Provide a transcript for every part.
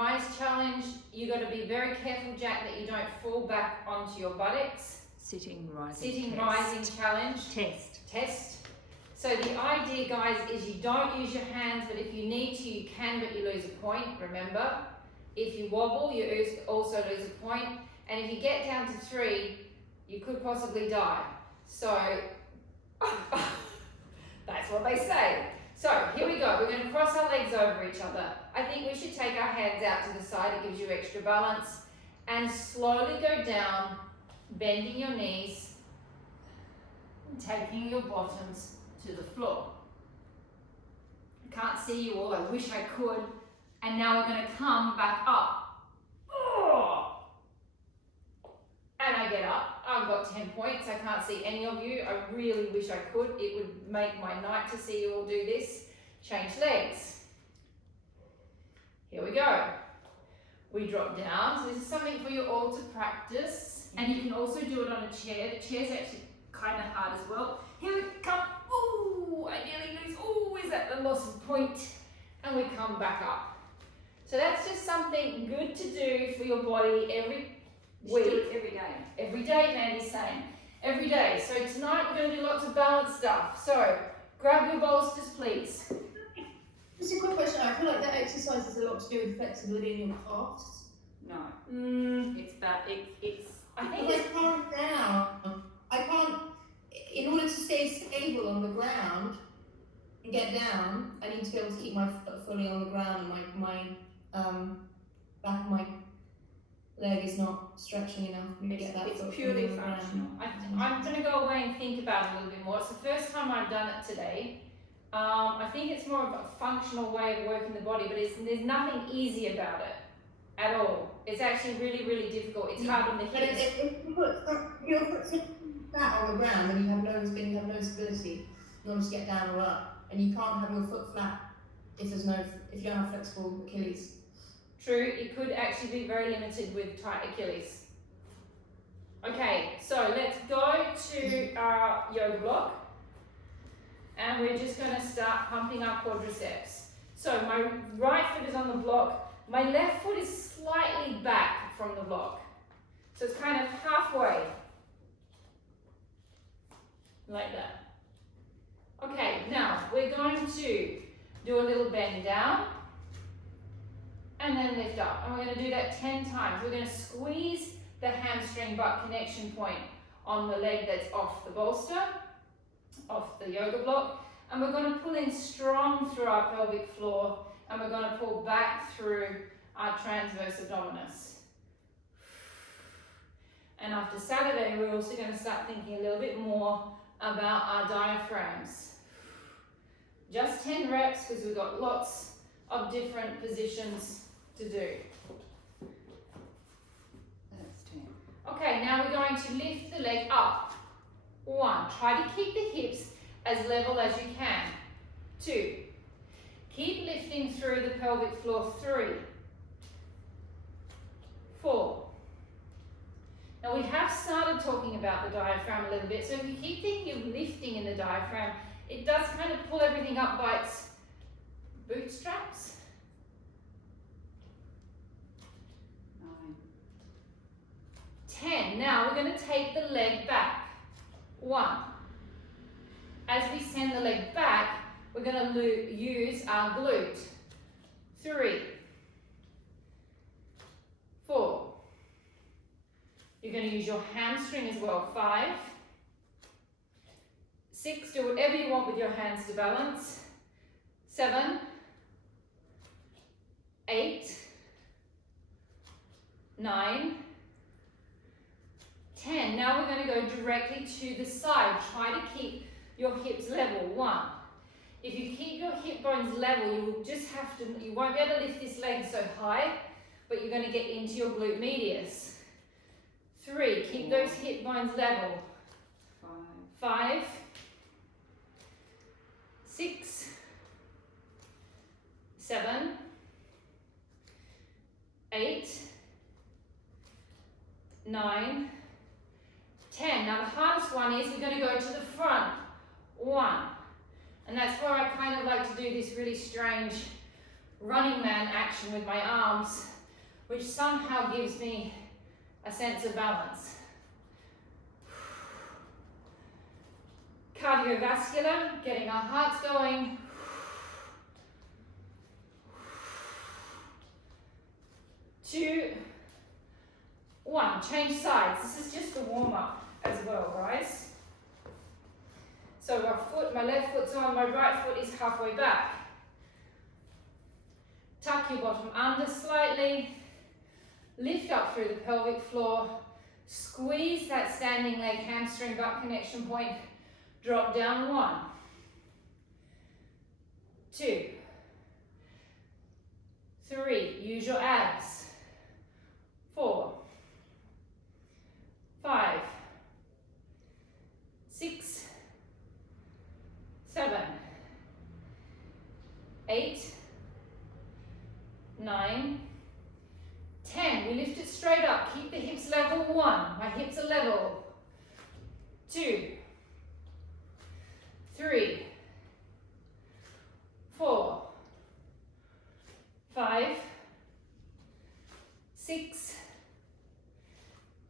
rise challenge, you got to be very careful, Jack, that you don't fall back onto your buttocks. Sitting, rising, Sitting, test. rising challenge. Test. So the idea, guys, is you don't use your hands, but if you need to, you can, but you lose a point, remember. If you wobble, you also lose a point. And if you get down to 3, you could possibly die. So, that's what they say. So, here we go. We're going to cross our legs over each other. I think we should take our hands out to the side. It gives you extra balance. And slowly go down, bending your knees, and taking your bottoms to the floor. I can't see you all, I wish I could. And now we're going to come back up. Oh! And I get up. I've got 10 points. I can't see any of you. I really wish I could. It would make my night to see you all do this. Change legs. Here we go. We drop down. So this is something for you all to practice. And you can also do it on a chair. The chair's actually kind of hard as well. Here we come. Ooh, I nearly lose. Ooh, is that the loss of point? And we come back up. So that's just something good to do for your body every week. Every day. Every day, Mandy's saying. Every day. So tonight we're going to do lots of balance stuff. So grab your bolsters, please. Just a quick question. I feel like that exercise has a lot to do with flexibility in your calves. No. It's about it's. I think Because I can't down. I can't. In order to stay stable on the ground and get down, I need to be able to keep my foot fully on the ground, and my back of my leg is not stretching enough for me to get that foot It's purely fully on the ground. functional. I'm going to go away and think about it a little bit more. It's the first time I've done it today. I think it's more of a functional way of working the body, but there's nothing easy about it at all. It's actually really, really difficult. It's hard on the But hips. if your foot's flat on the ground, then you have no stability in order to get down or up, and you can't have your foot flat if you don't have flexible Achilles. True, it could actually be very limited with tight Achilles. Okay, so let's go to our yoga block. And we're just going to start pumping our quadriceps. So my right foot is on the block. My left foot is slightly back from the block. So it's kind of halfway. Like that. Okay, now we're going to do a little bend down. And then lift up. And we're going to do that 10 times. We're going to squeeze the hamstring butt connection point on the leg that's off the bolster, off the yoga block. And we're going to pull in strong through our pelvic floor. And we're going to pull back through our transverse abdominis. And after Saturday, we're also going to start thinking a little bit more about our diaphragms. Just 10 reps because we've got lots of different positions to do. That's 10. Okay, now we're going to lift the leg up. 1, try to keep the hips as level as you can. 2, keep lifting through the pelvic floor. 3, 4. Now we have started talking about the diaphragm a little bit, so if you keep thinking of lifting in the diaphragm, it does kind of pull everything up by its bootstraps. 9. 10. Now we're going to take the leg back. 1. As we send the leg back, we're going to use our glute. 3, 4. You're going to use your hamstring as well. 5, 6. Do whatever you want with your hands to balance. 7, 8, 9, 10. Now we're going to go directly to the side. Try to keep your hips level. 1. If you keep your hip bones level, you will just have to, you won't be able to lift this leg so high, but you're going to get into your glute medius. 3, keep those hip bones level. 5, 6, 7, 8, 9, 10. Now the hardest one is we're going to go to the front. 1. And that's where I kind of like to do this really strange running man action with my arms, which somehow gives me a sense of balance. Cardiovascular, getting our hearts going. 2, 1, change sides. This is just a warm up as well, guys. So my left foot's on, my right foot is halfway back. Tuck your bottom under slightly. Lift up through the pelvic floor. Squeeze that standing leg hamstring butt connection point. Drop down 1, 2, 3. Use your abs. 4, 5, 6, 7, 8, 9, 10. We lift it straight up. Keep the hips level. 1. My hips are level. 2, 3, 4, 5, 6,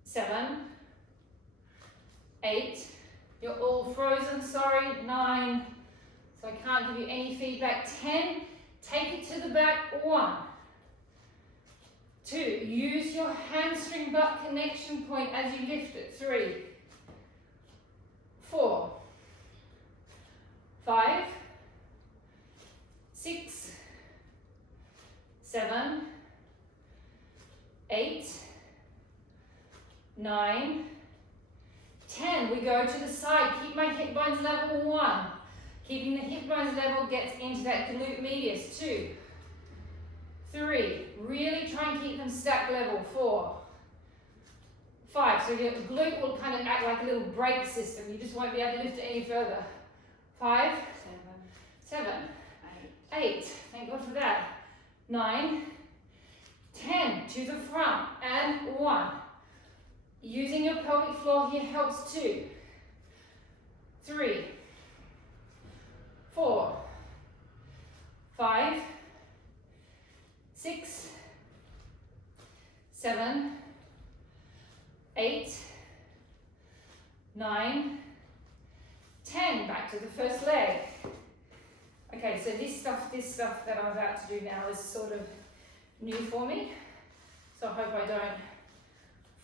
7, 8. You're all frozen, sorry. 9. So I can't give you any feedback. 10. Take it to the back. 1, 2. Use your hamstring butt connection point as you lift it. 3, 4, 5, 6, 7, 8, 9, 10. We go to the side. Keep my hip bones level. 1. Keeping the hip bones level gets into that glute medius. 2, 3. Really try and keep them stacked level. 4, 5. So your glute will kind of act like a little brake system. You just won't be able to lift it any further. 5, 7, 8. Thank God for that. 9, 10. To the front. And 1. Using your pelvic floor here helps. 2, 3, 4, 5, 6, 7, 8, 9, 10. Back to the first leg. Okay, so this stuff that I'm about to do now is sort of new for me. So I hope I don't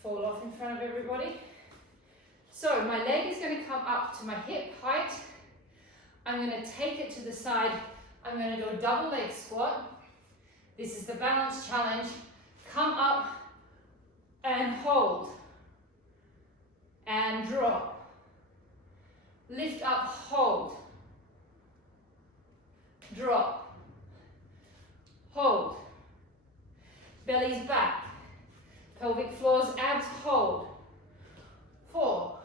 fall off in front of everybody. So my leg is going to come up to my hip height. I'm going to take it to the side. I'm going to do a double leg squat. This is the balance challenge. Come up and hold. And drop. Lift up, hold. Drop. Hold. Belly's back. Pelvic floors, abs, hold. 4,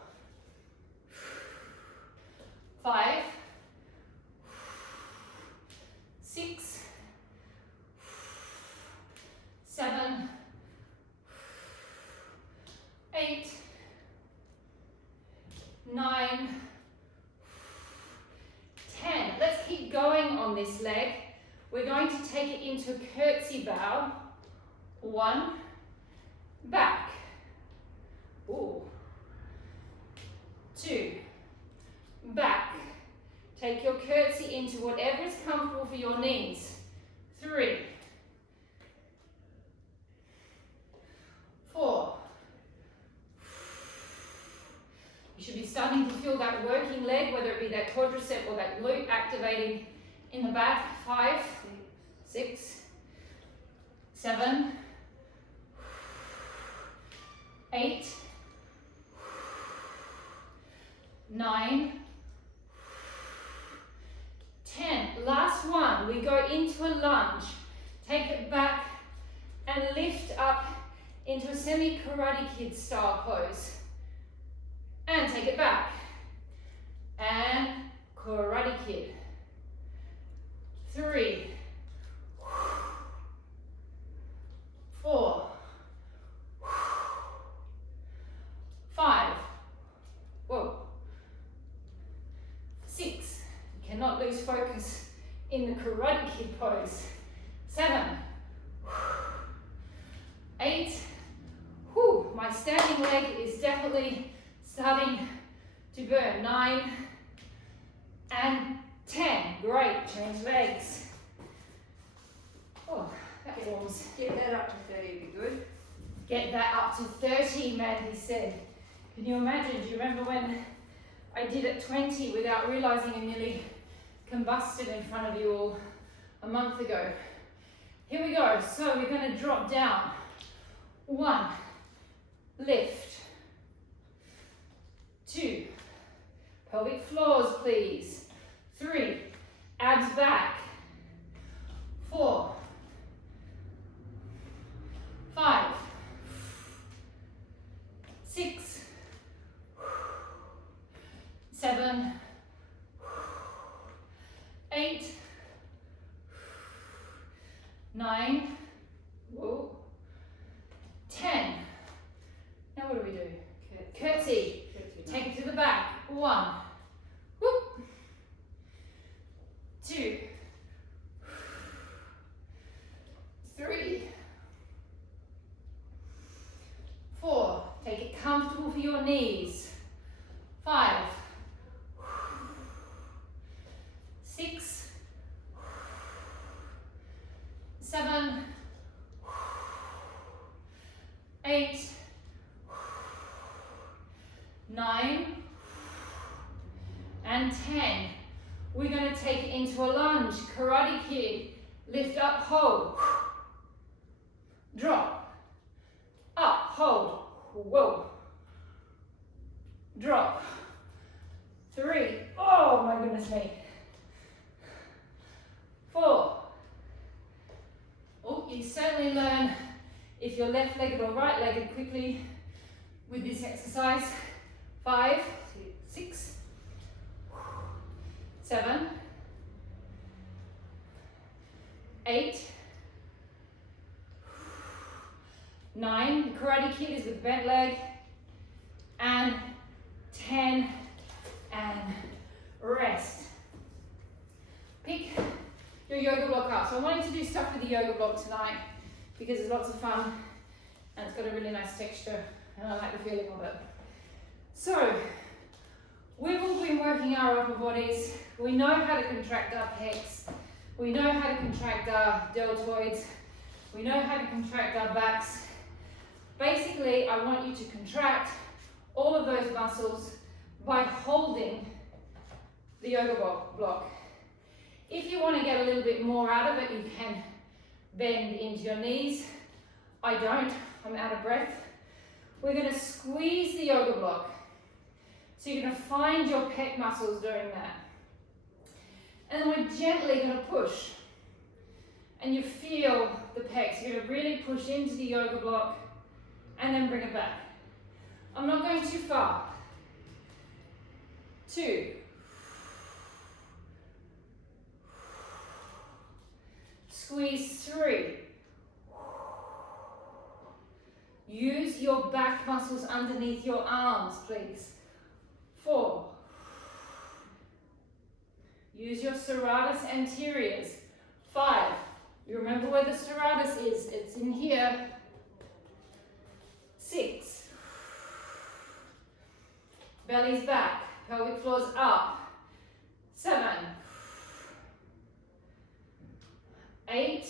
5, 6, 7, 8, 9, 10. Let's keep going on this leg. We're going to take it into a curtsy bow. 1, back. Ooh. 2, back. Take your curtsy into whatever is comfortable for your knees. 3, 4. You should be starting to feel that working leg, whether it be that quadricep or that glute activating in the back. 5, 6, 7, 8, 9, 10. Last one. We go into a lunge. Take it back and lift up into a semi-Karate Kid style pose. And take it back. And Karate Kid. 3, 4, 5, whoa, 6, you cannot lose focus in the Karate Kid pose, 7, 8, whew, my standing leg is definitely starting to burn. 9 and 10. Great, change legs. Oh, that warms. Get that up to 30 would be good. Get that up to 30, Mandy said. Can you imagine? Do you remember when I did it 20 without realizing I nearly combusted in front of you all a month ago? Here we go. So we're going to drop down. 1, lift. 2, pelvic floors, please. 3, abs back. 4, 5, 6, 7, 8, 9, whoa, 10. Now what do we do? Curtsy. Take it to the back. 1, whoop. 2, 3, 4. Take it comfortable for your knees. 5, 6, 7, 8, 9, and 10. We're going to take it into a lunge. Karate Kid. Lift up, hold. Drop. Up, hold. Whoa. Drop. 3. Oh my goodness me. 4. Oh, you certainly learn if you're left-legged or right-legged quickly with this exercise. 5, 6, 7, 8, 9. The Karate Kid is with bent leg. And 10 and rest. Pick your yoga block up. So I wanted to do stuff with the yoga block tonight because it's lots of fun and it's got a really nice texture and I like the feeling of it. So we've all been working our upper bodies. We know how to contract our pecs. We know how to contract our deltoids. We know how to contract our backs. Basically, I want you to contract all of those muscles by holding the yoga block. If you want to get a little bit more out of it, you can bend into your knees. I don't, I'm out of breath. We're going to squeeze the yoga block. So you're going to find your pec muscles doing that. And then we're gently going to push. And you feel the pecs. You're going to really push into the yoga block and then bring it back. I'm not going too far. 2. Squeeze 3. Use your back muscles underneath your arms, please. 4. Use your serratus anteriors. 5. You remember where the serratus is? It's in here. 6. Belly's back, pelvic floor's up. 7. 8.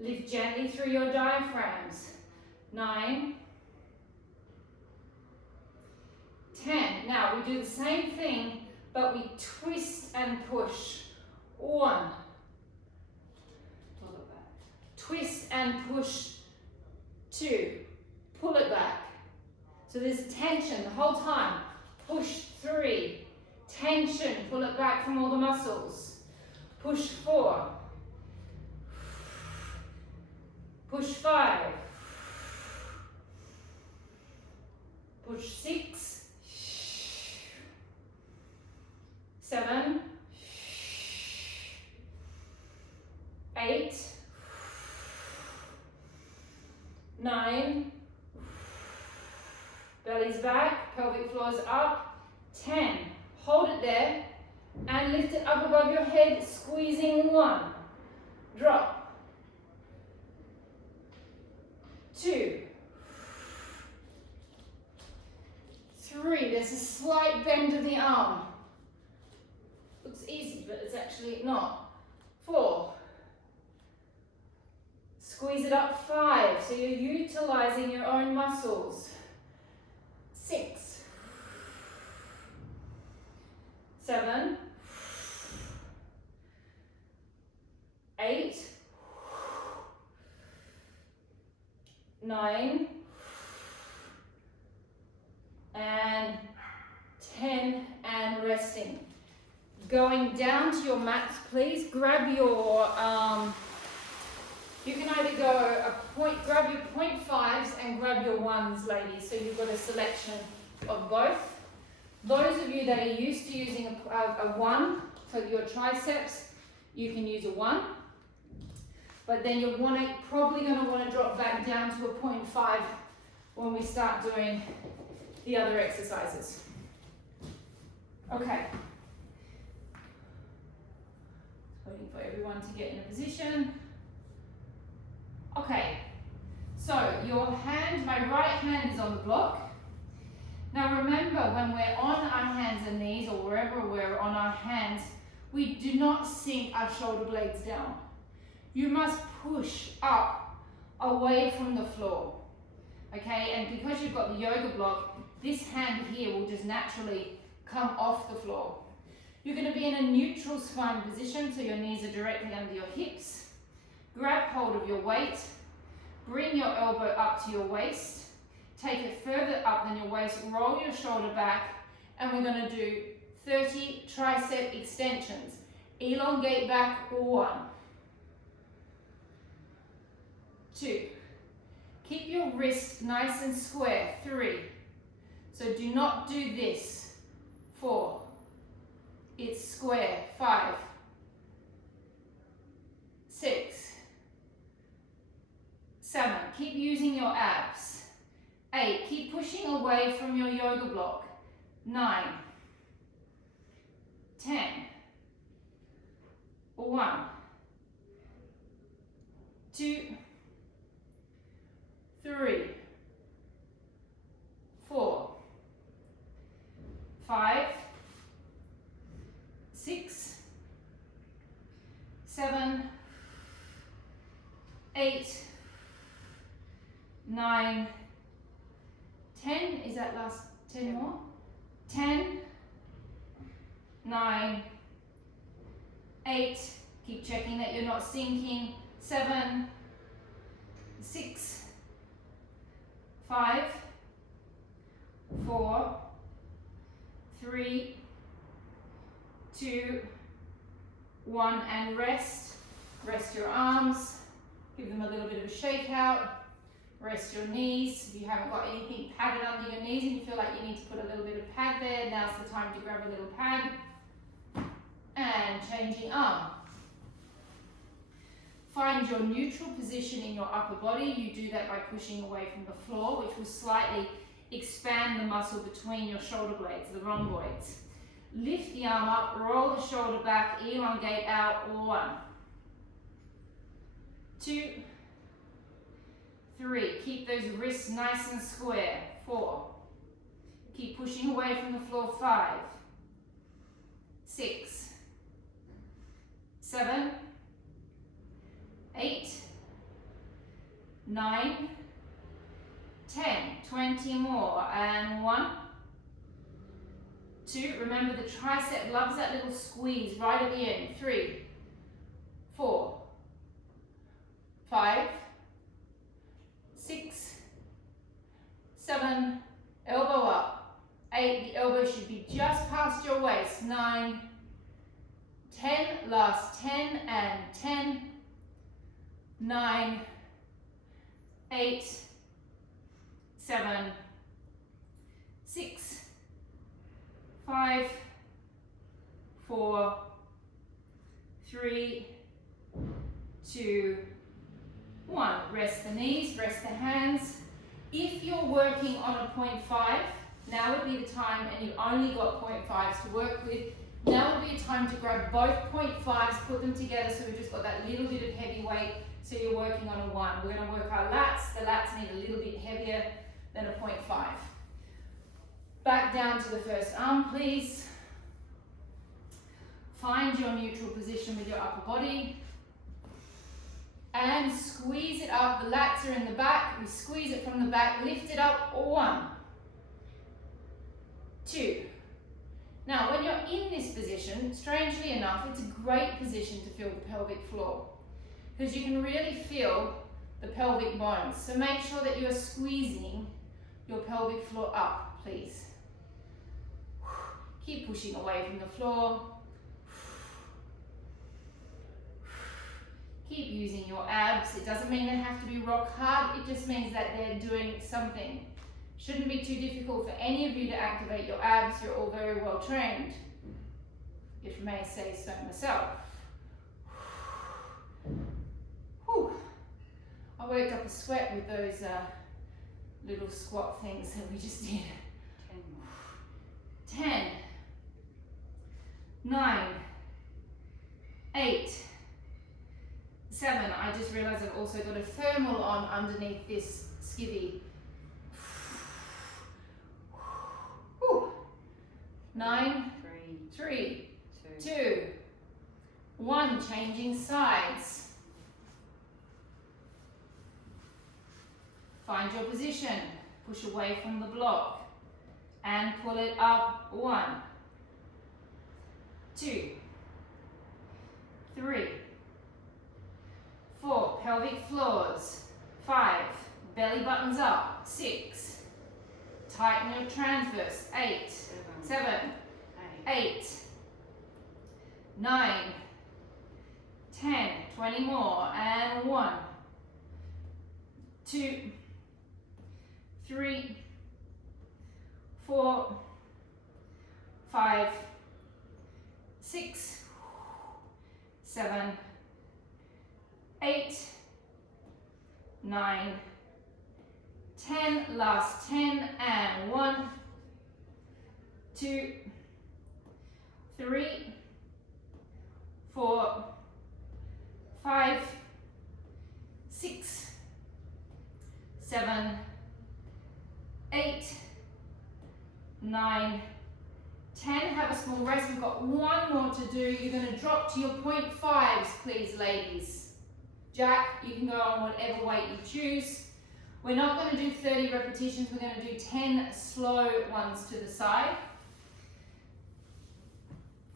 Lift gently through your diaphragms. 9. 10. Now we do the same thing, but we twist and push. 1. Pull it back. Twist and push. 2. Pull it back. So there's tension the whole time. Push 3. Tension, pull it back from all the muscles. Push 4. Push 5. Push 6. 7. 8. 9. Belly's back, pelvic floor's up. 10. Hold it there and lift it up above your head, squeezing 1. drop, 2, 3, there's a slight bend of the arm. Looks easy, but it's actually not. 4, squeeze it up, 5, so you're utilizing your own muscles. 6, 7, 8, 9, and 10, and resting. Going down to your mats, please grab your, you can either go grab your 0.5s and grab your 1s, ladies, so you've got a selection of both. Those of you that are used to using a 1 for your triceps, you can use a 1. But then you're probably going to want to drop back down to a 0.5 when we start doing the other exercises. Okay. Waiting for everyone to get in a position. Okay. So your hand, my right hand is on the block. Now remember, when we're on our hands and knees, or wherever we're on our hands, we do not sink our shoulder blades down. You must push up away from the floor, okay? And because you've got the yoga block, this hand here will just naturally come off the floor. You're going to be in a neutral spine position, so your knees are directly under your hips. Grab hold of your weight, bring your elbow up to your waist, take it further up than your waist, roll your shoulder back, and we're going to do 30 tricep extensions. Elongate back, 1, 2. Keep your wrist nice and square, 3. So do not do this, 4. It's square, 5, 6, 7. Keep using your abs. 8. Keep pushing away from your yoga block. 9, 10, 1, 2, 3, 4, 5, 6, 7, 8, 9, 10. Is that last 10 more? 10, 9, 8. Keep checking that you're not sinking. 7, 6, 5, 4, 3, 2, 1, and rest. Rest your arms. Give them a little bit of a shake out. Rest your knees. If you haven't got anything padded under your knees and you feel like you need to put a little bit of pad there, now's the time to grab a little pad. And changing arm. Find your neutral position in your upper body. You do that by pushing away from the floor, which will slightly expand the muscle between your shoulder blades, the rhomboids. Lift the arm up, roll the shoulder back, elongate out, 1, 2, 3. Keep those wrists nice and square, 4. Keep pushing away from the floor, 5, 6, 7, 8, 9, 10, 20 more, and 1, 2, remember the tricep loves that little squeeze right at the end, 3, 4, 5, 6, 7, elbow up, 8, the elbow should be just past your waist, 9, 10, last 10, and 10, 9, 8, 7, 6, 5, 4, 3, 2, 1. Rest the knees, rest the hands. If you're working on a 0.5, now would be the time, and you've only got 0.5s to work with, Now would be a time to grab both 0.5s, put them together so we've just got that little bit of heavy weight, so you're working on a 1. We're going to work our lats. The lats need a little bit heavier than a 0.5. Back down to the first arm, please. Find your neutral position with your upper body. And squeeze it up. The lats are in the back. We squeeze it from the back, lift it up. 1, 2. Now, when you're in this position, strangely enough, it's a great position to feel the pelvic floor because you can really feel the pelvic bones. So make sure that you are squeezing your pelvic floor up, please. Keep pushing away from the floor. Keep using your abs. It doesn't mean they have to be rock hard. It just means that they're doing something. Shouldn't be too difficult for any of you to activate your abs. You're all very well trained, if I may say so myself. Whew. I worked up a sweat with those little squat things that we just did. 10, 9, 8, 7. I just realized I've also got a thermal on underneath this skivvy. 9, 3, 2, 1. Changing sides. Find your position. Push away from the block and pull it up. 1, 2, 3, 4. Pelvic floors. 5. Belly buttons up. 6. Tighten your transverse. 8. 7, 8, 9, 10, 20 more, and 1, 2, 3, 4, 5, 6, 7, 8, 9, 10, last 10, and 1, 2, 3, 4, 5, 6, 7, 8, 9, 10. Have a small rest. We've got one more to do. You're going to drop to your 0.5s, please, ladies. Jack, you can go on whatever weight you choose. We're not going to do 30 repetitions. We're going to do 10 slow ones to the side.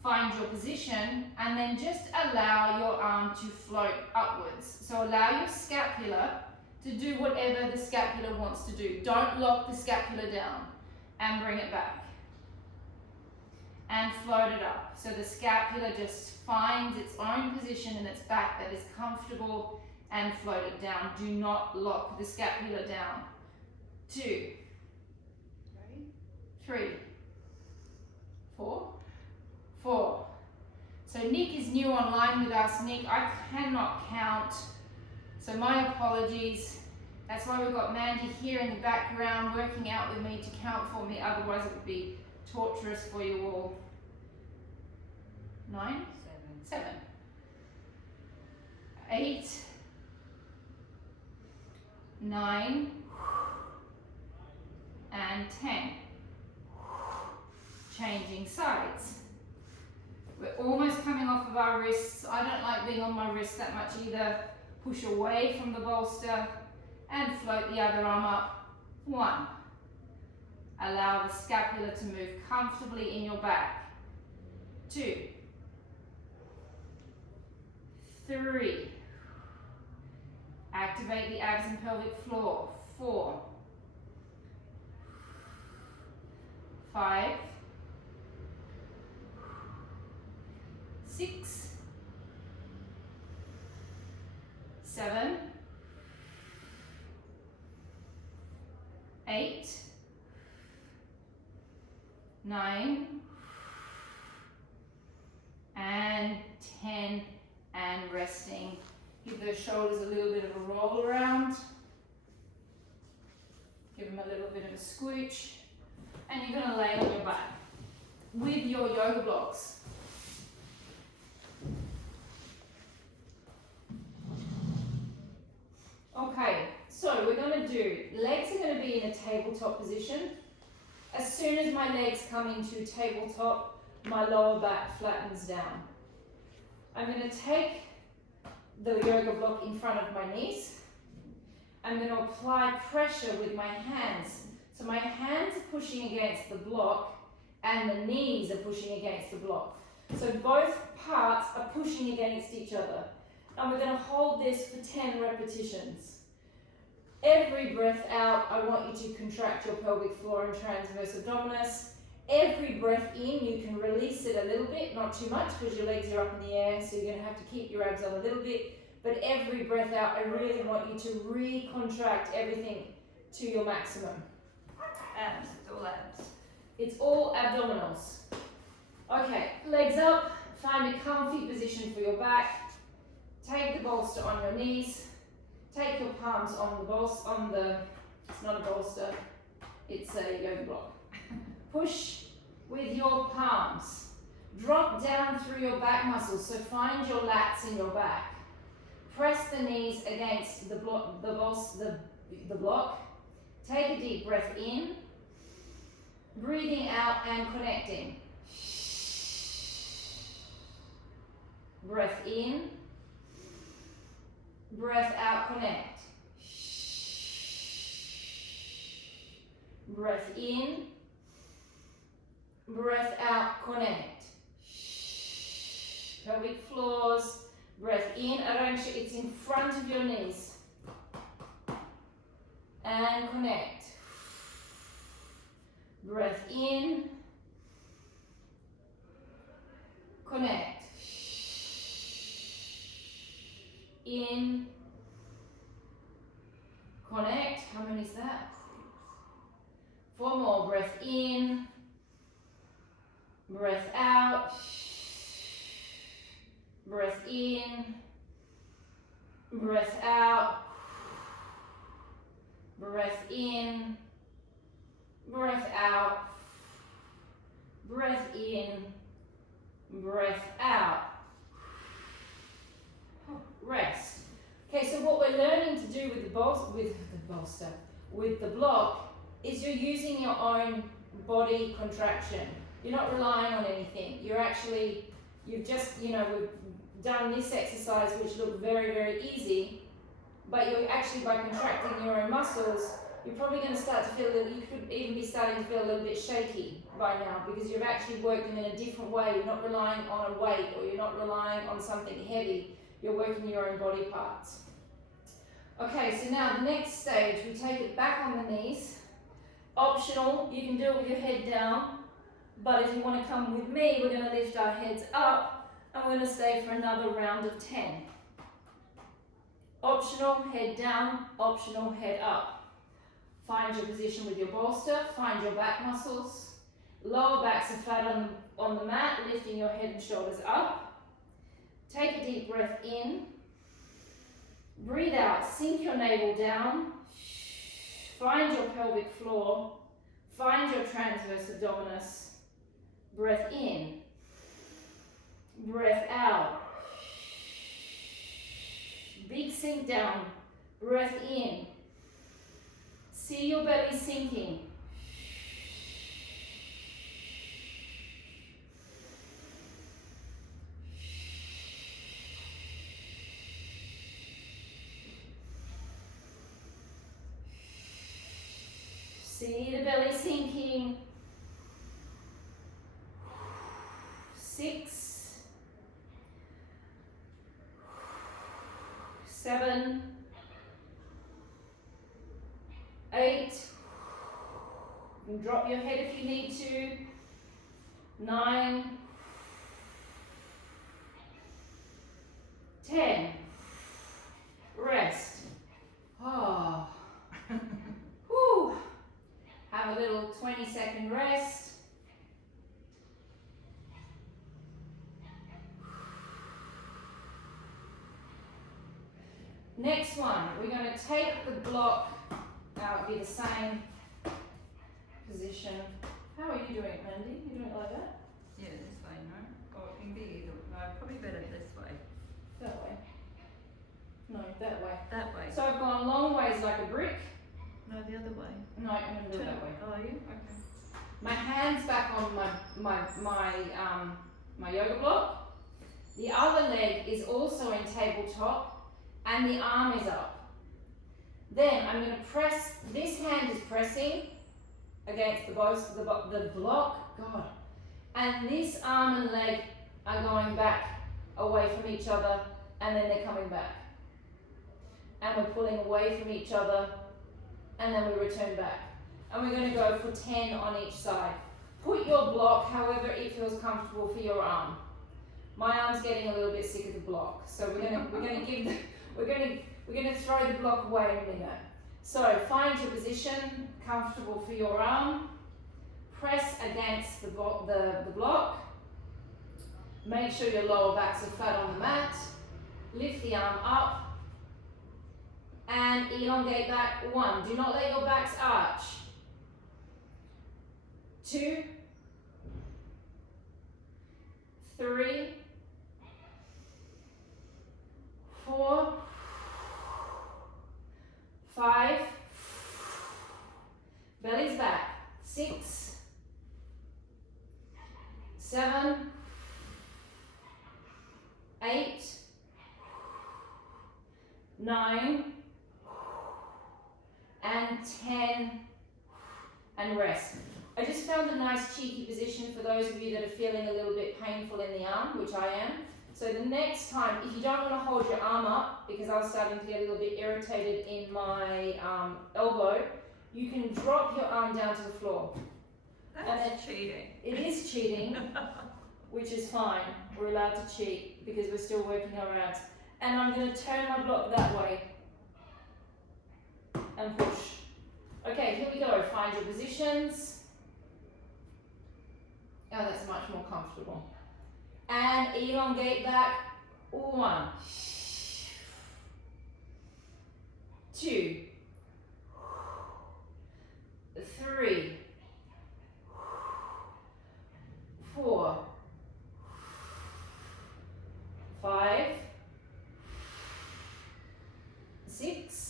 Find your position and then just allow your arm to float upwards. So allow your scapula to do whatever the scapula wants to do. Don't lock the scapula down and bring it back. And float it up. So the scapula just finds its own position in its back that is comfortable and float it down. Do not lock the scapula down. 2, 3, 4. So Nick is new online with us. Nick, I cannot count, so my apologies. That's why we've got Mandy here in the background working out with me to count for me, otherwise it would be torturous for you all. 9, 7, 8, 9, and 10. Changing sides. We're almost coming off of our wrists. I don't like being on my wrists that much either. Push away from the bolster and float the other arm up. 1. Allow the scapula to move comfortably in your back. 2, 3. Activate the abs and pelvic floor. 4, 5, 6, 7, 8, 9, and 10, and resting. Give those shoulders a little bit of a roll around. Give them a little bit of a scooch. And you're going to lay on your back with your yoga blocks. going to do, legs are going to be in a tabletop position. As soon as my legs come into tabletop, my lower back flattens down. I'm going to take the yoga block in front of my knees. I'm going to apply pressure with my hands. So my hands are pushing against the block and the knees are pushing against the block. So both parts are pushing against each other. And we're going to hold this for 10 repetitions. Every breath out, I want you to contract your pelvic floor and transverse abdominis. Every breath in, you can release it a little bit, not too much because your legs are up in the air, so you're going to have to keep your abs on a little bit. But every breath out, I really want you to recontract everything to your maximum. Abs, it's all abs. It's all abdominals. Okay, legs up, find a comfy position for your back. Take the bolster on your knees. Take your palms on the bolster, it's not a bolster, it's a yoga block. Push with your palms. Drop down through your back muscles, so find your lats in your back. Press the knees against the block. Take a deep breath in. Breathing out and connecting. Breath in. Breath out, connect. Breath in. Breath out, connect. Pelvic floors. Breath in, arrange it's in front of your knees. And connect. Breath in. Connect. In. Connect. How many is that? 4 more. Breath in. Breath out. Breath in, breath out, breath in, breath out, breath in, breath out. Rest. Okay, so what we're learning to do with the block, is you're using your own body contraction. You're not relying on anything. You've just, we've done this exercise which looked very, very easy, but you're actually, by contracting your own muscles, you're probably going to start to feel you could even be starting to feel a little bit shaky by now, because you've actually worked them in a different way. You're not relying on a weight, or you're not relying on something heavy. You're working your own body parts. Okay, so now the next stage, we take it back on the knees. Optional, you can do it with your head down, but if you want to come with me, we're going to lift our heads up, and we're going to stay for another round of 10. Optional, head down, optional, head up. Find your position with your bolster, find your back muscles. Lower backs are flat on the mat, lifting your head and shoulders up. Take a deep breath in. Breathe out, sink your navel down. Find your pelvic floor. Find your transverse abdominis. Breath in. Breath out. Big sink down. Breath in. See your belly sinking. See the belly sinking. 6, 7, 8. You can drop your head if you need to. 9, 10. Rest. Oh. Whew. Have a little 20-second rest. Next one, we're going to take the block. Now it'll be the same position. How are you doing it, Mandy? You doing it like that? Yeah, this way, no? Or it can be either. No, probably better this way. That way. No, that way. That way. So I've gone long ways like a brick. No, the other way. No, I'm going to do it that way. Oh, are you? Okay. My hands back on my yoga block. The other leg is also in tabletop, and the arm is up. Then I'm going to press. This hand is pressing against the block. God, and this arm and leg are going back away from each other, and then they're coming back. And we're pulling away from each other, and then we return back. And we're going to go for 10 on each side. Put your block however it feels comfortable for your arm. My arm's getting a little bit sick of the block, so we're going to throw the block away in a minute. So find your position comfortable for your arm. Press against the block. Make sure your lower backs are flat on the mat. Lift the arm up. And elongate back. 1. Do not let your backs arch. 2. 3. 4. 5. Belly's back. 6. 7. 8. 9. And 10, and rest. I just found a nice cheeky position for those of you that are feeling a little bit painful in the arm, which I am. So the next time, if you don't want to hold your arm up, because I was starting to get a little bit irritated in my elbow, you can drop your arm down to the floor. That's cheating. It is cheating, which is fine. We're allowed to cheat because we're still working our abs. And I'm going to turn my block that way. And push. Okay, here we go. Find your positions. Oh, that's much more comfortable. And elongate back. 1. 2. 3. 4. 5. 6.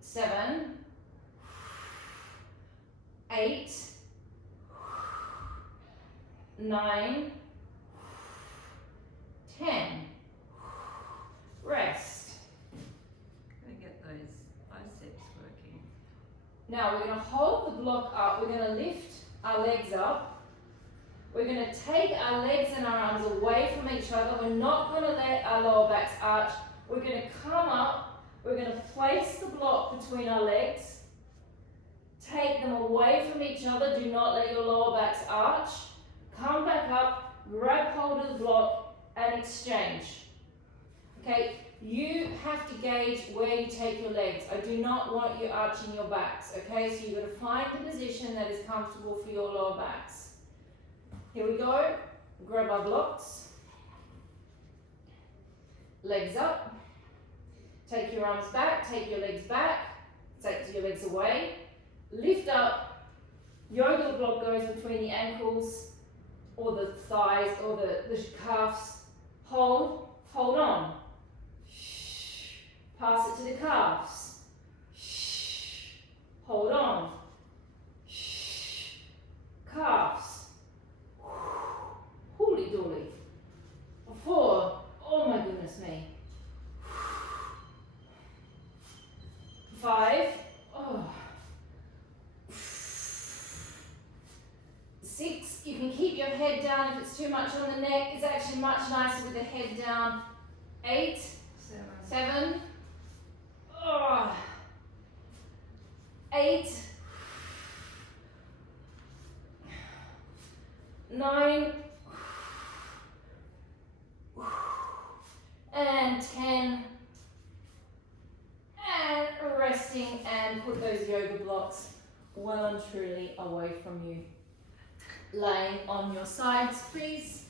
7, 8, 9, 10. Rest. Gonna get those biceps working. Now we're going to hold the block up. We're going to lift our legs up. We're going to take our legs and our arms away from each other. We're not going to let our lower backs arch. We're going to come up. We're going to place the block between our legs, take them away from each other, do not let your lower backs arch, come back up, grab hold of the block and exchange. Okay, you have to gauge where you take your legs. I do not want you arching your backs, okay? So you've got to find the position that is comfortable for your lower backs. Here we go, grab our blocks, legs up. Take your arms back, take your legs back, take your legs away, lift up, yoga block goes between the ankles or the thighs or the calves, hold on, pass it to the calves, hold on, calves, holy dooly, 4, oh my goodness me. 5, oh. 6, you can keep your head down if it's too much on the neck. It's actually much nicer with the head down. 8, 7, oh. 8, 9, and 10. And resting, and put those yoga blocks well and truly away from you. Laying on your sides, please.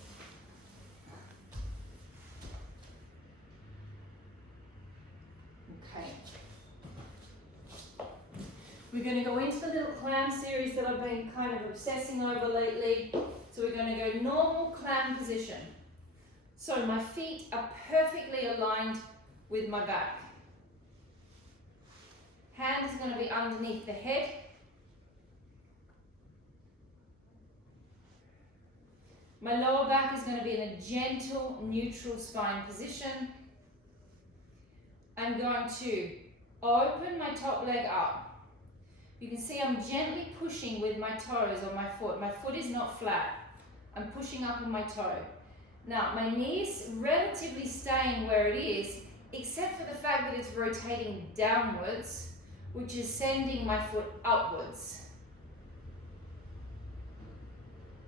Okay. We're going to go into the little clam series that I've been kind of obsessing over lately. So we're going to go normal clam position. So my feet are perfectly aligned with my back. Hand is going to be underneath the head. My lower back is going to be in a gentle, neutral spine position. I'm going to open my top leg up. You can see I'm gently pushing with my toes on my foot. My foot is not flat. I'm pushing up on my toe. Now, my knee is relatively staying where it is, except for the fact that it's rotating downwards, which is sending my foot upwards.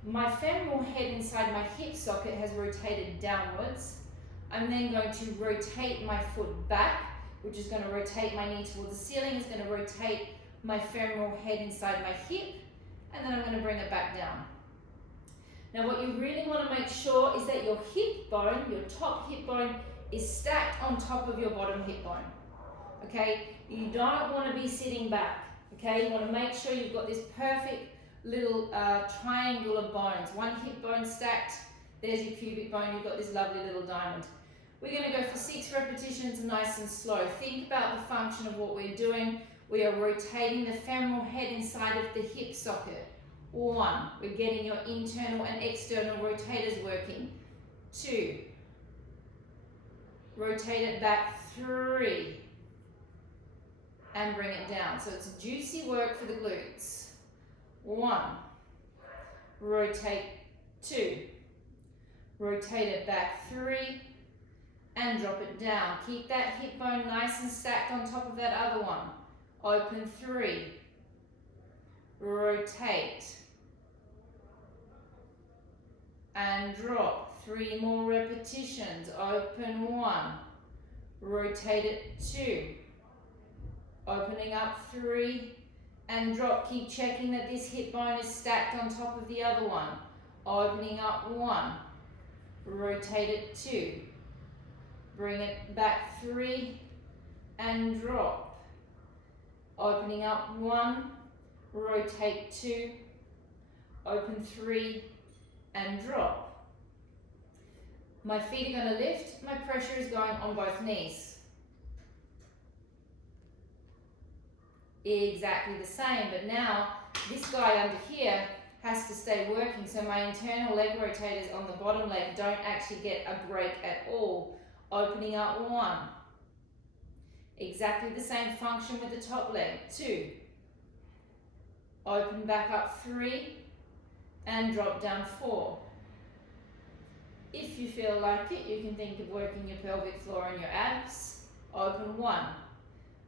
My femoral head inside my hip socket has rotated downwards. I'm then going to rotate my foot back, which is going to rotate my knee towards the ceiling. It's going to rotate my femoral head inside my hip, and then I'm going to bring it back down. Now what you really want to make sure is that your hip bone, your top hip bone, is stacked on top of your bottom hip bone. Okay? You don't want to be sitting back. Okay? You want to make sure you've got this perfect little triangle of bones. One hip bone stacked, there's your pubic bone, you've got this lovely little diamond. We're going to go for 6 repetitions, nice and slow. Think about the function of what we're doing. We are rotating the femoral head inside of the hip socket. 1, we're getting your internal and external rotators working. 2, rotate it back. 3, and bring it down. So it's juicy work for the glutes. 1, rotate. 2, rotate it back. 3, and drop it down. Keep that hip bone nice and stacked on top of that other one. Open. 3, rotate, and drop. 3 more repetitions. Open. 1, rotate it. 2, opening up. 3, and drop. Keep checking that this hip bone is stacked on top of the other one. Opening up. 1, rotate it. 2, bring it back. 3, and drop. Opening up. 1, rotate. 2, open. 3, and drop. My feet are going to lift. My pressure is going on both knees. Exactly the same, but now this guy under here has to stay working, so my internal leg rotators on the bottom leg don't actually get a break at all. Opening up. 1, exactly the same function with the top leg. 2, open back up. 3, and drop down. 4. If you feel like it, you can think of working your pelvic floor and your abs. Open. 1,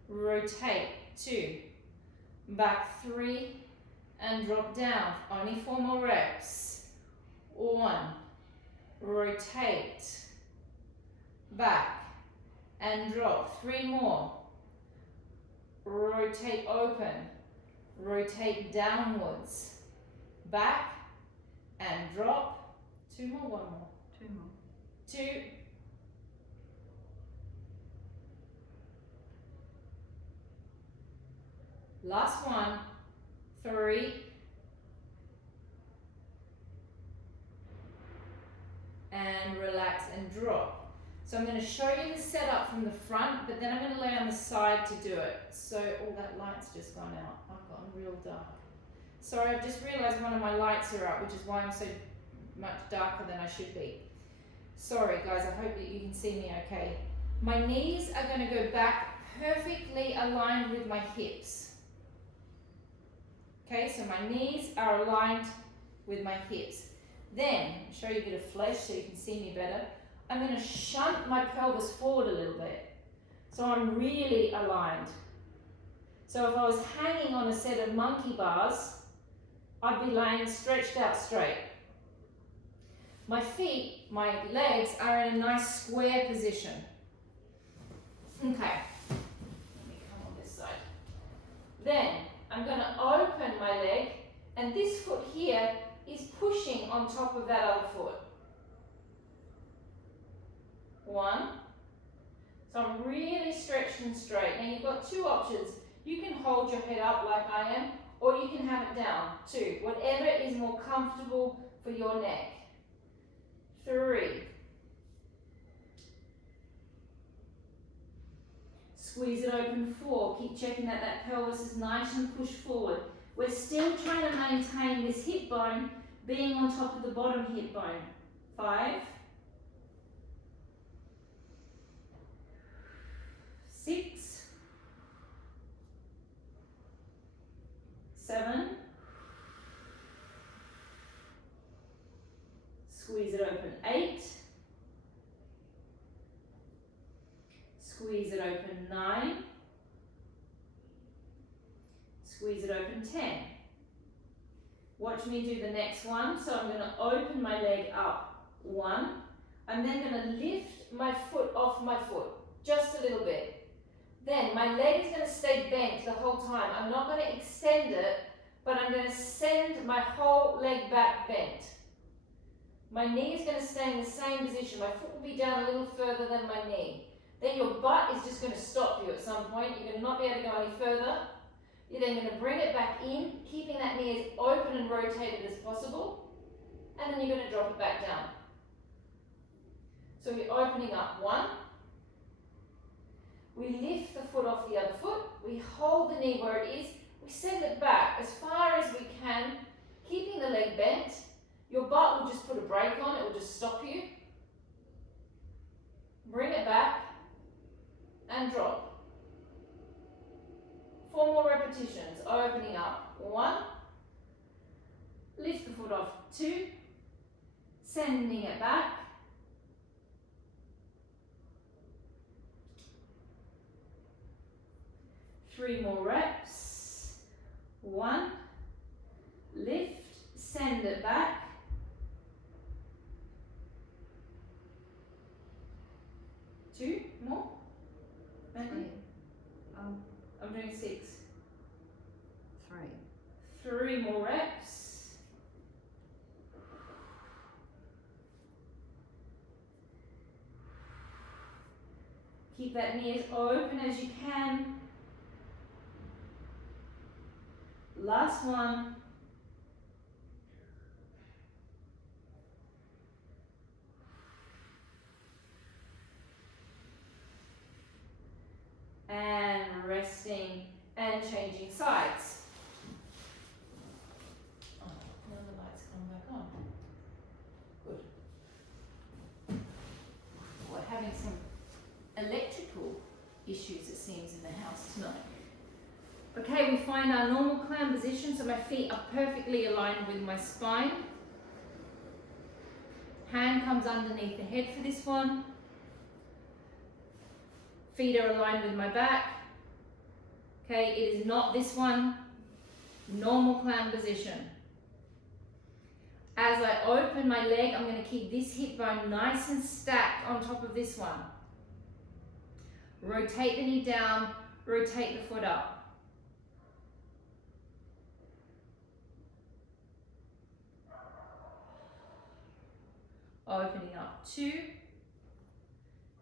rotate. 2, back. 3, and drop down. Only 4 more reps. 1, rotate, back, and drop. 3 more. Rotate open, rotate downwards, back, and drop. 2 more, 1 more. 2 more. 2, last one. 3, and relax and drop. So I'm going to show you the setup from the front, but then I'm going to lay on the side to do it. So, oh, that light's just gone out. I've gotten real dark. Sorry, I've just realised one of my lights are up, which is why I'm so much darker than I should be. Sorry guys, I hope that you can see me okay. My knees are going to go back perfectly aligned with my hips. Okay, so my knees are aligned with my hips. Then, I'll show you a bit of flesh so you can see me better. I'm going to shunt my pelvis forward a little bit. So I'm really aligned. So if I was hanging on a set of monkey bars, I'd be laying stretched out straight. My feet, my legs are in a nice square position. Okay, let me come on this side. Then I'm going to open my leg, and this foot here is pushing on top of that other foot. 1. So I'm really stretched and straight. Now you've got 2 options. You can hold your head up like I am, or you can have it down. 2. Whatever is more comfortable for your neck. 3. Squeeze it open, 4. Keep checking that that pelvis is nice and pushed forward. We're still trying to maintain this hip bone being on top of the bottom hip bone. 5, 6, 7, squeeze it open, 8, squeeze it open, 9, squeeze it open, 10. Watch me do the next one. So I'm going to open my leg up, 1. I'm then going to lift my foot off my foot, just a little bit. Then my leg is going to stay bent the whole time. I'm not going to extend it, but I'm going to send my whole leg back bent. My knee is going to stay in the same position. My foot will be down a little further than my knee. Then your butt is just going to stop you at some point. You're going to not be able to go any further. You're then going to bring it back in, keeping that knee as open and rotated as possible. And then you're going to drop it back down. So we're opening up, 1. We lift the foot off the other foot. We hold the knee where it is. We send it back as far as we can, keeping the leg bent. Your butt will just put a brake on. It will just stop you. Bring it back and drop. 4 more repetitions. Opening up, 1. Lift the foot off, 2. Sending it back. 3 more reps. 1. Lift, send it back. 2 more. Maybe. I'm doing 6. 3 more reps. Keep that knee as open as you can. Last one. And resting and changing sides. Oh, now the lights come back on. Good. We're having some electrical issues, it seems, in the house tonight. Okay, we find our normal clam position, so my feet are perfectly aligned with my spine. Hand comes underneath the head for this one. Feet are aligned with my back. Okay, it is not this one. Normal clam position. As I open my leg, I'm going to keep this hip bone nice and stacked on top of this one. Rotate the knee down, rotate the foot up. Opening up, 2.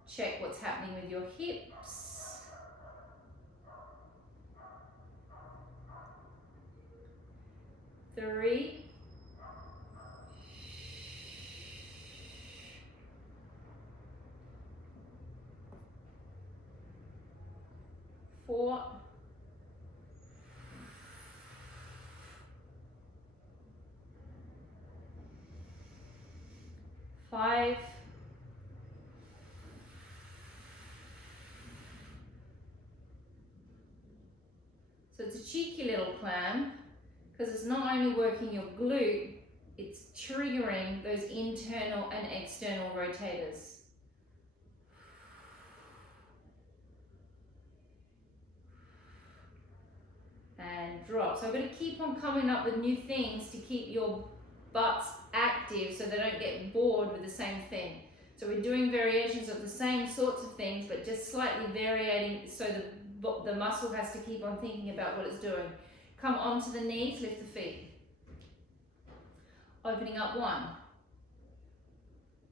Check what's happening with your hips. 3. 4. 5. 'So it's a cheeky little clam because it's not only working your glute, it's triggering those internal and external rotators. And drop. So I'm going to keep on coming up with new things to keep your butts active so they don't get bored with the same thing. So we're doing variations of the same sorts of things, but just slightly varying so the muscle has to keep on thinking about what it's doing. Come onto the knees, lift the feet. Opening up, 1.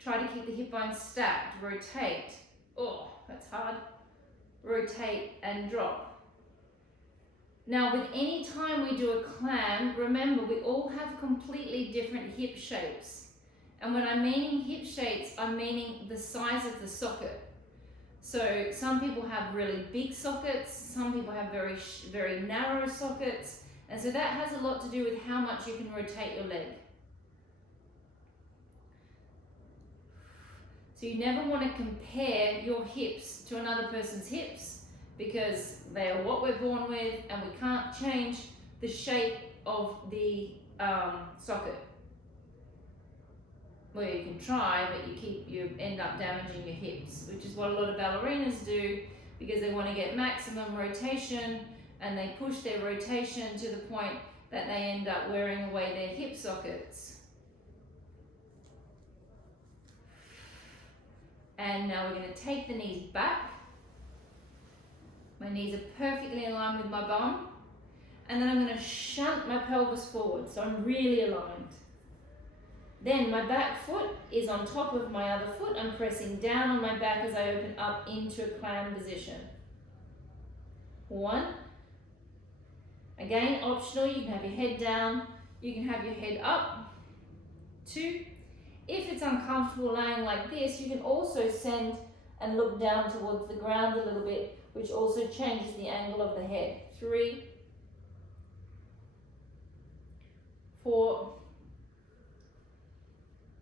Try to keep the hip bones stacked, rotate. Oh, that's hard. Rotate and drop. Now, with any time we do a clam, remember we all have completely different hip shapes. And when I'm meaning hip shapes, I'm meaning the size of the socket. So some people have really big sockets, some people have very narrow sockets, and so that has a lot to do with how much you can rotate your leg. So you never want to compare your hips to another person's hips, because they are what we're born with and we can't change the shape of the socket. Well, you can try, but you end up damaging your hips, which is what a lot of ballerinas do, because they want to get maximum rotation and they push their rotation to the point that they end up wearing away their hip sockets. And now we're going to take the knees back. My knees are perfectly aligned with my bum. And then I'm going to shunt my pelvis forward, so I'm really aligned. Then my back foot is on top of my other foot. I'm pressing down on my back as I open up into a clam position. 1. Again, optional, you can have your head down, you can have your head up. 2. If it's uncomfortable laying like this, you can also send and look down towards the ground a little bit, which also changes the angle of the head. 3. 4.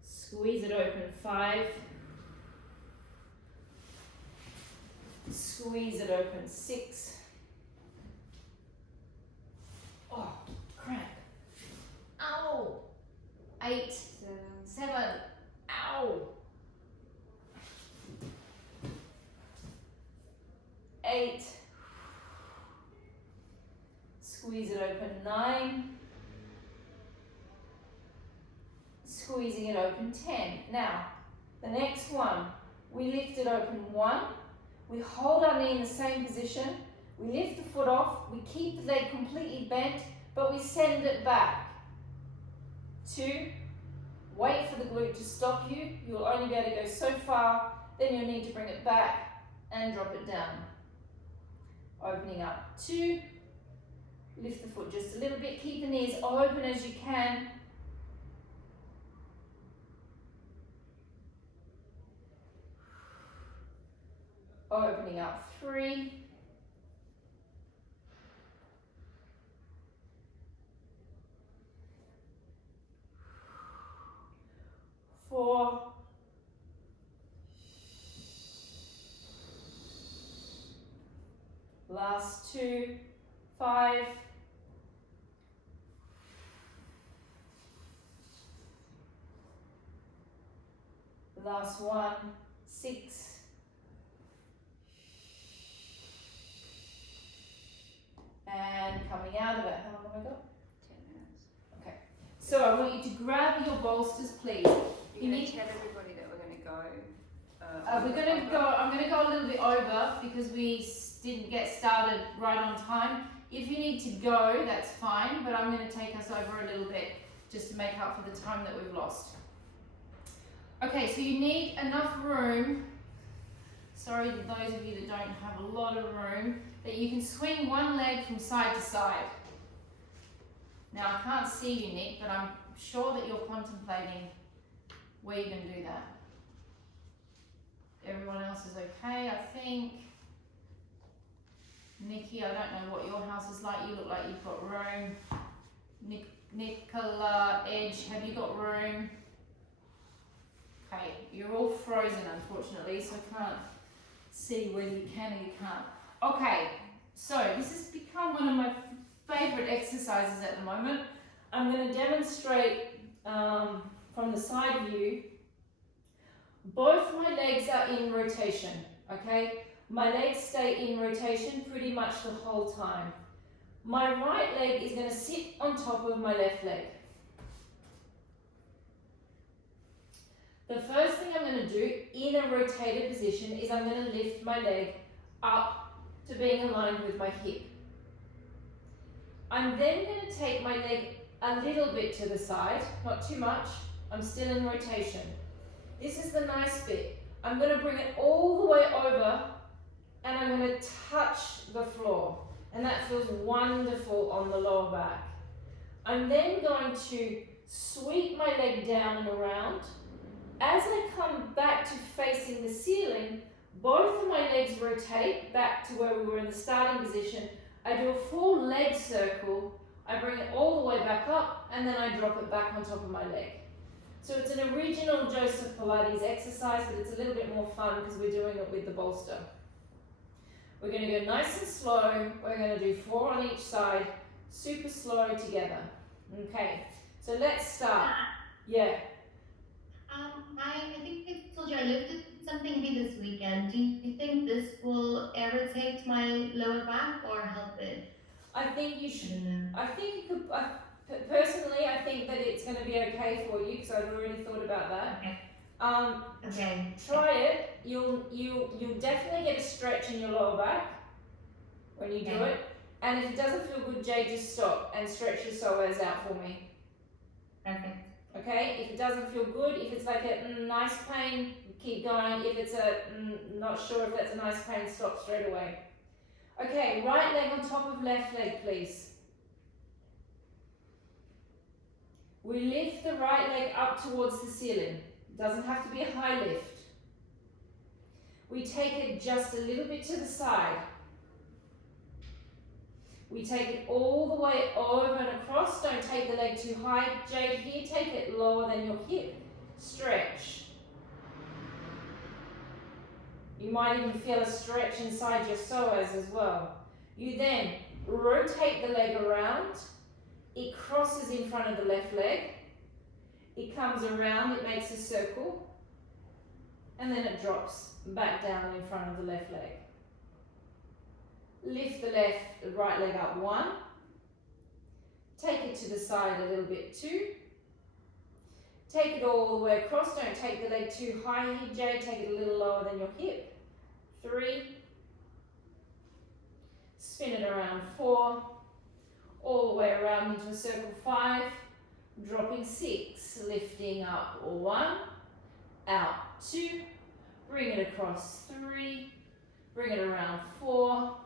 Squeeze it open. 5. Squeeze it open. 6. Oh, cramp. Ow. 8. 7. Ow. 8. Squeeze it open. 9. Squeezing it open. 10. Now, the next one, we lift it open. 1. We hold our knee in the same position. We lift the foot off. We keep the leg completely bent, but we send it back. 2. Wait for the glute to stop you. You'll only be able to go so far. Then you'll need to bring it back and drop it down. Opening up. 2. Lift the foot just a little bit. Keep the knees open as you can. Opening up. 3. 4. 2. 5. 1. 6. And coming out of it. How long have I got? 10 minutes. Okay. So I want you to grab your bolsters, please. You need to tell everybody that we're going to go. I'm going to go a little bit over because we didn't get started right on time. If you need to go, that's fine, but I'm going to take us over a little bit just to make up for the time that we've lost. Okay, so you need enough room. Sorry to those of you that don't have a lot of room, that you can swing one leg from side to side. Now I can't see you, Nick, but I'm sure that you're contemplating where you're going to do that. Everyone else is okay, I think. Nikki, I don't know what your house is like. You look like you've got room. Nicola, Edge, have you got room? Okay, you're all frozen unfortunately, so I can't see whether you can or you can't. Okay, so this has become one of my favourite exercises at the moment. I'm going to demonstrate from the side view. Both my legs are in rotation, okay? My legs stay in rotation pretty much the whole time. My right leg is going to sit on top of my left leg. The first thing I'm going to do in a rotated position is I'm going to lift my leg up to being aligned with my hip. I'm then going to take my leg a little bit to the side, not too much. I'm still in rotation. This is the nice bit. I'm going to bring it all the way over and I'm going to touch the floor. And that feels wonderful on the lower back. I'm then going to sweep my leg down and around. As I come back to facing the ceiling, Both of my legs rotate back to where we were in the starting position. I do a full leg circle. I bring it all the way back up, and then I drop it back on top of my leg. So it's an original Joseph Pilates exercise, but it's a little bit more fun because we're doing it with the bolster. We're going to go nice and slow. We're going to do 4 on each side, super slow together. Okay, so let's start. Yeah. I think I told you I lifted something heavy this weekend. Do you think this will irritate my lower back or help it? I think you should. I don't know. I think you could. Personally, I think that it's going to be okay for you because I've already thought about that. Okay. Okay. Try it. You'll definitely get a stretch in your lower back when you do it. And if it doesn't feel good, Jay, just stop and stretch your psoas out for me. Perfect. Okay. If it doesn't feel good, if it's like a nice pain, keep going. If it's a not sure if that's a nice pain, stop straight away. Okay. Right leg on top of left leg, please. We lift the right leg up towards the ceiling. It doesn't have to be a high lift. We take it just a little bit to the side. We take it all the way over and across. Don't take the leg too high, Jade, here. Take it lower than your hip. Stretch. You might even feel a stretch inside your psoas as well. You then rotate the leg around. It crosses in front of the left leg. It comes around, it makes a circle, and then it drops back down in front of the left leg. Lift the right leg up 1. Take it to the side a little bit 2. Take it all the way across. Don't take the leg too high here, Jay. Take it a little lower than your hip. 3. Spin it around 4. All the way around into a circle 5, dropping 6, lifting up 1, out 2, bring it across 3, bring it around 4,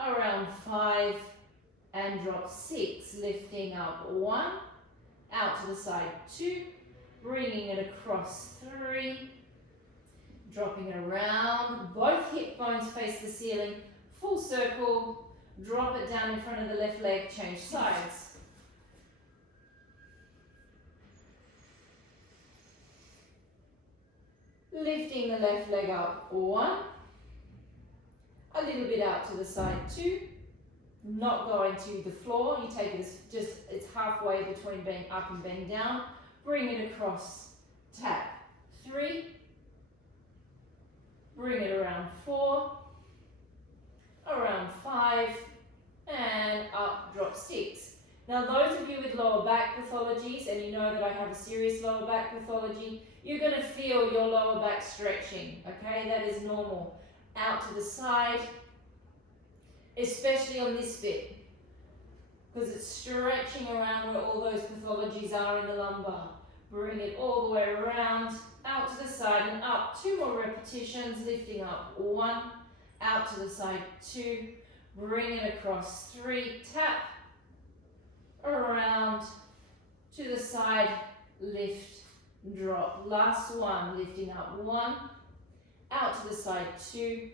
around 5, and drop 6, lifting up 1, out to the side 2, bringing it across 3, dropping it around, both hip bones face the ceiling, full circle. Drop it down in front of the left leg, change sides. Lifting the left leg up 1. A little bit out to the side 2. Not going to the floor. You take it as just, it's halfway between being up and being down. Bring it across, tap 3. Bring it around 4. Around 5. And up, drop 6. Now those of you with lower back pathologies, and you know that I have a serious lower back pathology, you're going to feel your lower back stretching, okay? That is normal. Out to the side, especially on this bit, because it's stretching around where all those pathologies are in the lumbar. Bring it all the way around, out to the side and up. 2 more repetitions, lifting up 1, out to the side 2, bring it across 3, tap, around, to the side, lift, drop. Last one, lifting up 1, out to the side 2,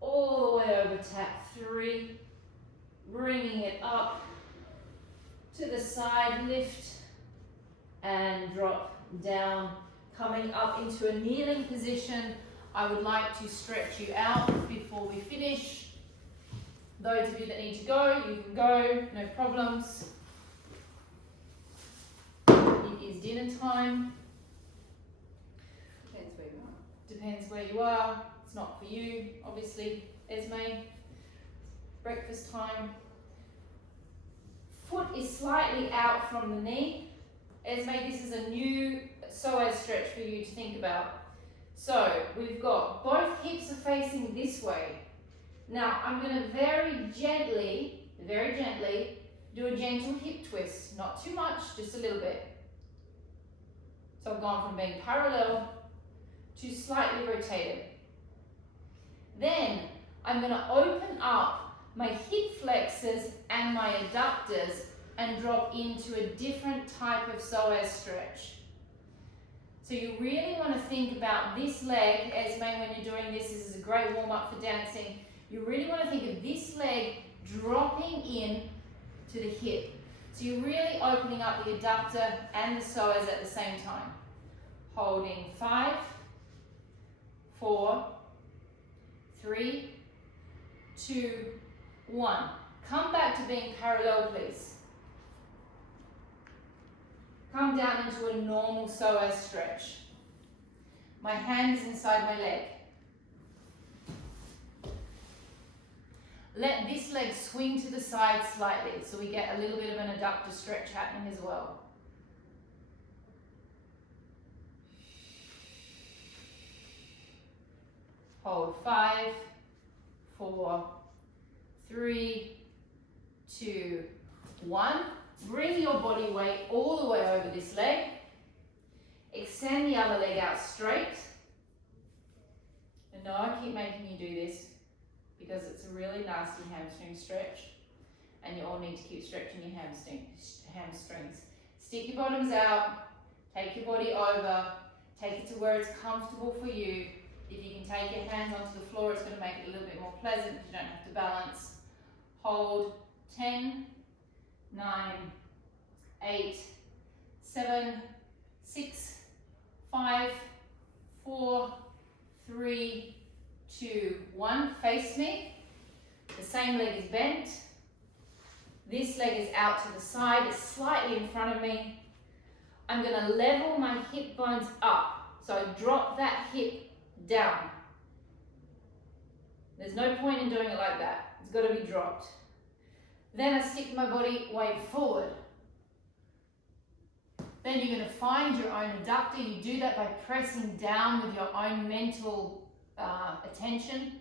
all the way over, tap 3, bringing it up, to the side, lift, and drop down, coming up into a kneeling position. I would like to stretch you out before we finish. Those of you that need to go, you can go, no problems. It is dinner time. Depends where you are. Depends where you are. It's not for you, obviously. Esme, breakfast time. Foot is slightly out from the knee. Esme, this is a new psoas stretch for you to think about. So we've got both hips are facing this way. Now I'm going to very gently do a gentle hip twist. Not too much, just a little bit. So I've gone from being parallel to slightly rotated. Then I'm going to open up my hip flexors and my adductors and drop into a different type of psoas stretch. So you really want to think about this leg, Esme, when you're doing this. This is a great warm-up for dancing. You really want to think of this leg dropping in to the hip. So you're really opening up the adductor and the psoas at the same time. Holding 5, 4, 3, 2, 1. Come back to being parallel, please. Come down into a normal psoas stretch. My hand is inside my leg. Let this leg swing to the side slightly so we get a little bit of an adductor stretch happening as well. Hold 5, 4, 3, 2, 1. Bring your body weight all the way over this leg. Extend the other leg out straight. And no, I keep making you do this because it's a really nasty hamstring stretch. And you all need to keep stretching your hamstrings. Stick your bottoms out. Take your body over. Take it to where it's comfortable for you. If you can take your hands onto the floor, it's going to make it a little bit more pleasant because you don't have to balance. Hold 10, 9, 8, 7, 6, 5, 4, 3, 2, 1. Face me. The same leg is bent. This leg is out to the side. It's slightly in front of me. I'm going to level my hip bones up. So drop that hip down. There's no point in doing it like that. It's got to be dropped. Then I stick my body weight forward. Then you're going to find your own adductor. You do that by pressing down with your own mental attention.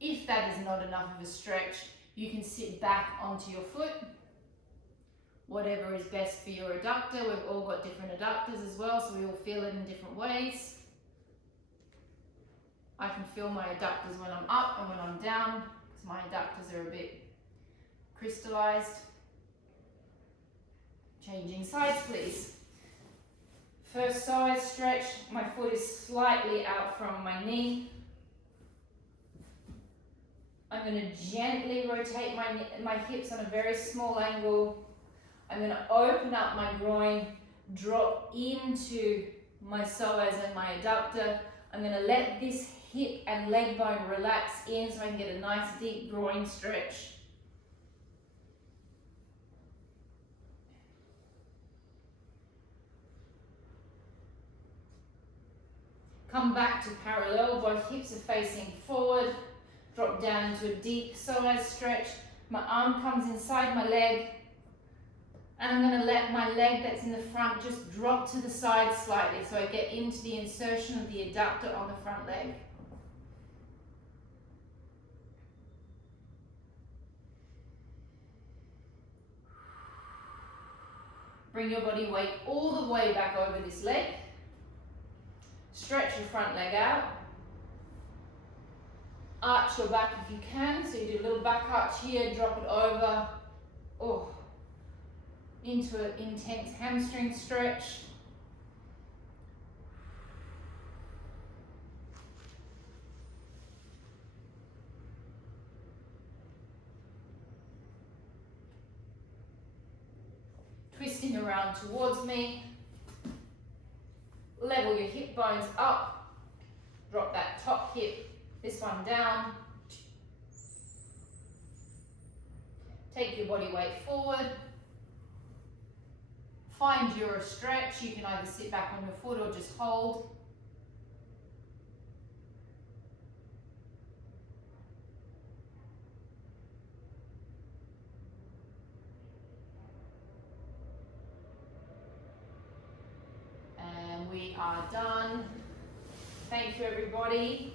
If that is not enough of a stretch, you can sit back onto your foot. Whatever is best for your adductor. We've all got different adductors as well, so we all feel it in different ways. I can feel my adductors when I'm up and when I'm down, because my adductors are a bit crystallized. Changing sides, please. First side stretch, my foot is slightly out from my knee. I'm going to gently rotate my hips on a very small angle. I'm going to open up my groin, drop into my psoas and my adductor. I'm going to let this hip and leg bone relax in so I can get a nice deep groin stretch. Come back to parallel, both hips are facing forward. Drop down into a deep psoas stretch. My arm comes inside my leg. And I'm going to let my leg that's in the front just drop to the side slightly so I get into the insertion of the adductor on the front leg. Bring your body weight all the way back over this leg. Stretch your front leg out. Arch your back if you can. So you do a little back arch here, drop it over. Oh, into an intense hamstring stretch. Twisting around towards me. Level your hip bones up. Drop that top hip, this one down. Take your body weight forward. Find your stretch. You can either sit back on your foot or just hold. And we are done. Thank you, everybody.